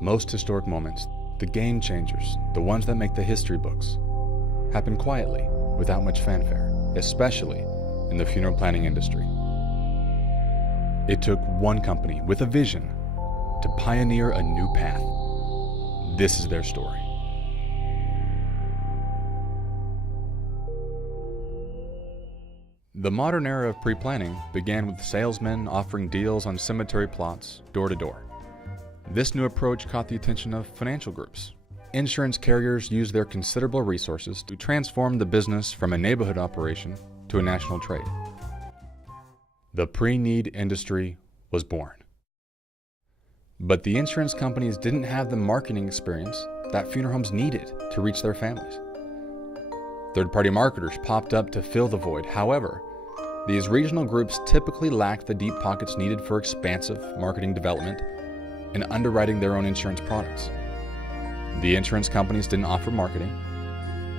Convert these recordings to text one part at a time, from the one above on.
Most historic moments, the game changers, the ones that make the history books, happen quietly, without much fanfare, especially in the funeral planning industry. It took one company with a vision to pioneer a new path. This is their story. The modern era of pre-planning began with salesmen offering deals on cemetery plots door to door. This new approach caught the attention of financial groups. Insurance carriers used their considerable resources to transform the business from a neighborhood operation to a national trade. The pre-need industry was born. But the insurance companies didn't have the marketing experience that funeral homes needed to reach their families. Third-party marketers popped up to fill the void. However, these regional groups typically lacked the deep pockets needed for expansive marketing development and underwriting their own insurance products. The insurance companies didn't offer marketing,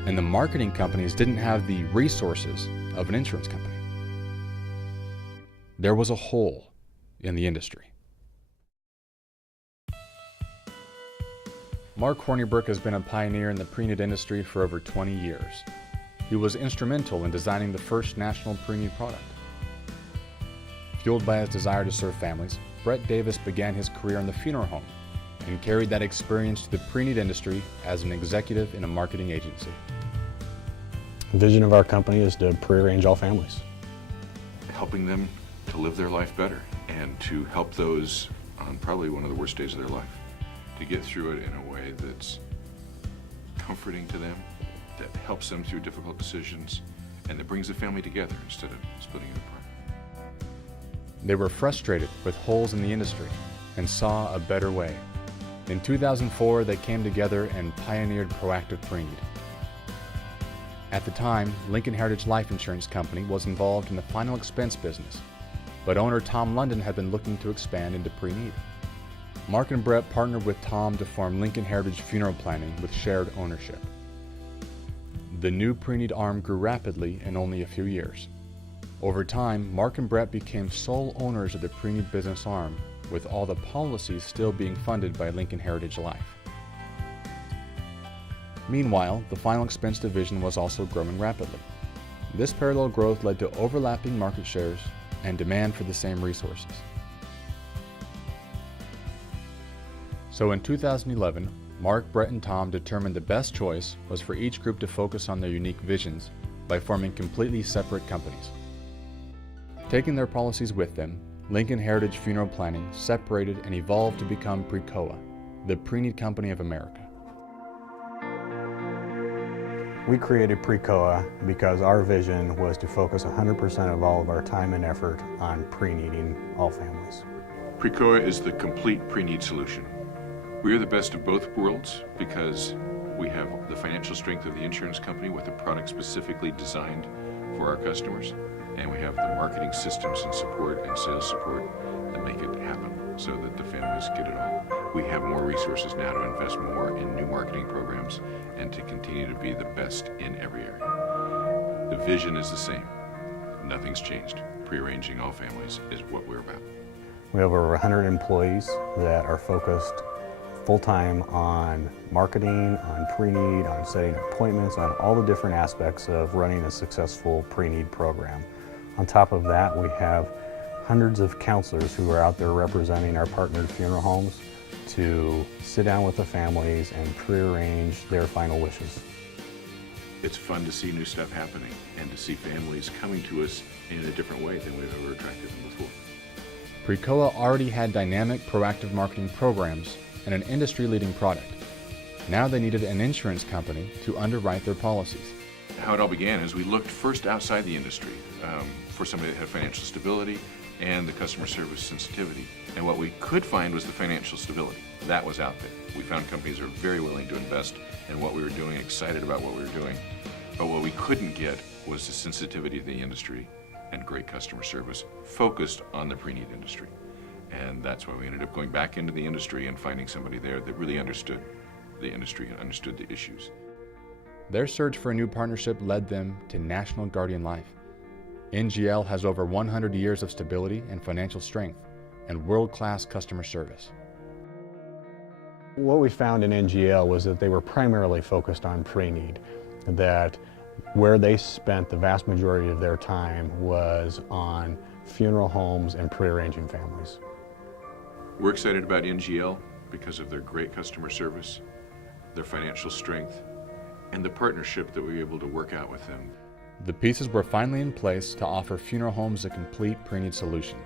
and the marketing companies didn't have the resources of an insurance company. There was a hole in the industry. Mark Hornibrook has been a pioneer in the pre-need industry for over 20 years. He was instrumental in designing the first national pre-need product. Fueled by his desire to serve families, Brett Davis began his career in the funeral home and carried that experience to the pre-need industry as an executive in a marketing agency. The vision of our company is to prearrange all families. Helping them to live their life better and to help those on probably one of the worst days of their life to get through it in a way that's comforting to them, that helps them through difficult decisions, and that brings the family together instead of splitting it apart. They were frustrated with holes in the industry and saw a better way. In 2004, they came together and pioneered proactive pre-need. At the time, Lincoln Heritage Life Insurance Company was involved in the final expense business, but owner Tom London had been looking to expand into pre-need. Mark and Brett partnered with Tom to form Lincoln Heritage Funeral Planning with shared ownership. The new pre-need arm grew rapidly in only a few years. Over time, Mark and Brett became sole owners of the pre-need business arm, with all the policies still being funded by Lincoln Heritage Life. Meanwhile, the final expense division was also growing rapidly. This parallel growth led to overlapping market shares and demand for the same resources. So in 2011, Mark, Brett, and Tom determined the best choice was for each group to focus on their unique visions by forming completely separate companies. Taking their policies with them, Lincoln Heritage Funeral Planning separated and evolved to become Precoa, the pre-need company of America. We created Precoa because our vision was to focus 100% of all of our time and effort on pre-needing all families. Precoa is the complete pre-need solution. We are the best of both worlds because we have the financial strength of the insurance company with a product specifically designed for our customers, and we have the marketing systems and support and sales support that make it happen so that the families get it all. We have more resources now to invest more in new marketing programs and to continue to be the best in every area. The vision is the same. Nothing's changed. Prearranging all families is what we're about. We have over 100 employees that are focused full-time on marketing, on pre-need, on setting appointments, on all the different aspects of running a successful pre-need program. On top of that, we have hundreds of counselors who are out there representing our partnered funeral homes to sit down with the families and prearrange their final wishes. It's fun to see new stuff happening and to see families coming to us in a different way than we've ever attracted them before. Precoa already had dynamic, proactive marketing programs and an industry-leading product. Now they needed an insurance company to underwrite their policies. How it all began is we looked first outside the industry for somebody that had financial stability and the customer service sensitivity. And what we could find was the financial stability. That was out there. We found companies that are very willing to invest in what we were doing, excited about what we were doing. But what we couldn't get was the sensitivity of the industry and great customer service focused on the pre-need industry. And that's why we ended up going back into the industry and finding somebody there that really understood the industry and understood the issues. Their search for a new partnership led them to National Guardian Life. NGL has over 100 years of stability and financial strength and world-class customer service. What we found in NGL was that they were primarily focused on pre-need, that where they spent the vast majority of their time was on funeral homes and prearranging families. We're excited about NGL because of their great customer service, their financial strength, and the partnership that we were able to work out with them. The pieces were finally in place to offer funeral homes a complete pre-need solution.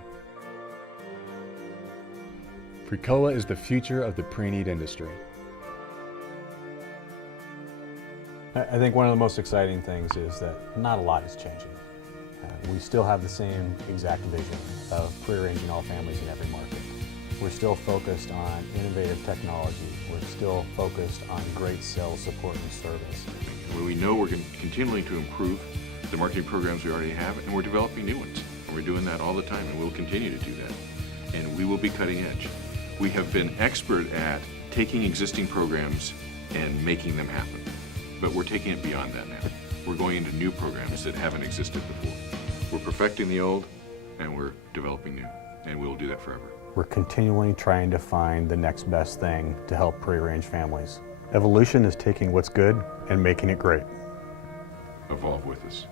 Precoa is the future of the pre-need industry. I think one of the most exciting things is that not a lot is changing. We still have the same exact vision of prearranging all families in every market. We're still focused on innovative technology. We're still focused on great sales support and service. We know we're continuing to improve the marketing programs we already have, and we're developing new ones. And we're doing that all the time, and we'll continue to do that. And we will be cutting edge. We have been expert at taking existing programs and making them happen. But we're taking it beyond that now. We're going into new programs that haven't existed before. We're perfecting the old, and we're developing new. And we'll do that forever. We're continually trying to find the next best thing to help prearrange families. Evolution is taking what's good and making it great. Evolve with us.